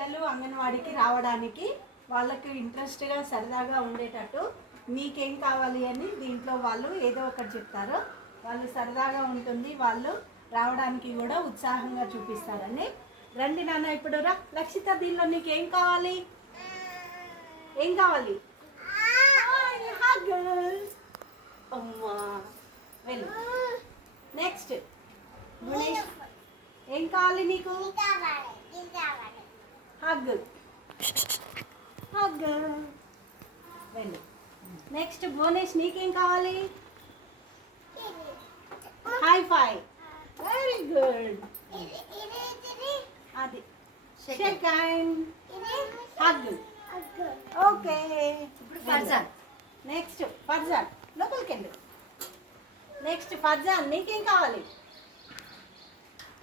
పిల్లలు అంగన్వాడీకి రావడానికి వాళ్ళకి ఇంట్రెస్ట్గా సరదాగా ఉండేటట్టు మీకేం కావాలి అని దీంట్లో వాళ్ళు ఏదో ఒకటి చెప్తారు. వాళ్ళు సరదాగా ఉంటుంది, వాళ్ళు రావడానికి కూడా ఉత్సాహంగా చూపిస్తారని. రండి నాన్న, ఇప్పుడు రా లక్షిత, దీనిలో నీకేం కావాలి? ఏం కావాలి? అమ్మా వెళ్ళు. నెక్స్ట్ గుణేష్, ఏం కావాలి నీకు? హగ్. హగ్. వెళ్ళు. నెక్స్ట్ భువనేష్, నీకేం కావాలి? High five. Very good. అది షేక్ హ్యాండ్. హగ్. ఓకే. ఇప్పుడు ఫర్జాన్. నెక్స్ట్ ఫర్జాన్, లోపలికి వెళ్ళు. నెక్స్ట్ ఫర్జాన్, నీకేం కావాలి?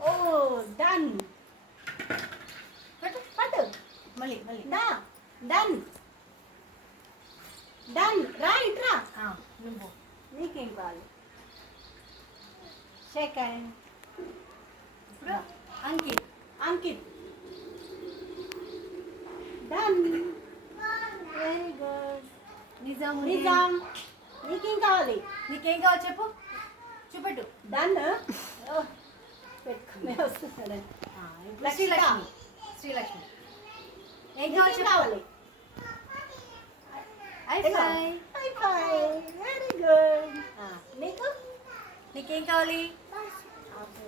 ఓ డన్. పట్టు పట్టు, మళ్ళీ మళ్ళీ దా. Done done. రైట్ రా. నువ్వు నీకేం కావాలి? Shake hand. ఇప్పుడు Ankit. Ankit done. Very good. Nizam. Nizam, నీకేం కావాలి? నీకేం కావాలి చెప్పు, చూపెట్టు. డన్. పెట్టుకునే వస్తున్నాడు. శ్రీలక్ష్మి. శ్రీలక్ష్మి, ఏం నీకేం కావాలి? High five. High five. Very good. నీకు నీకేం కావాలి? ఓకే.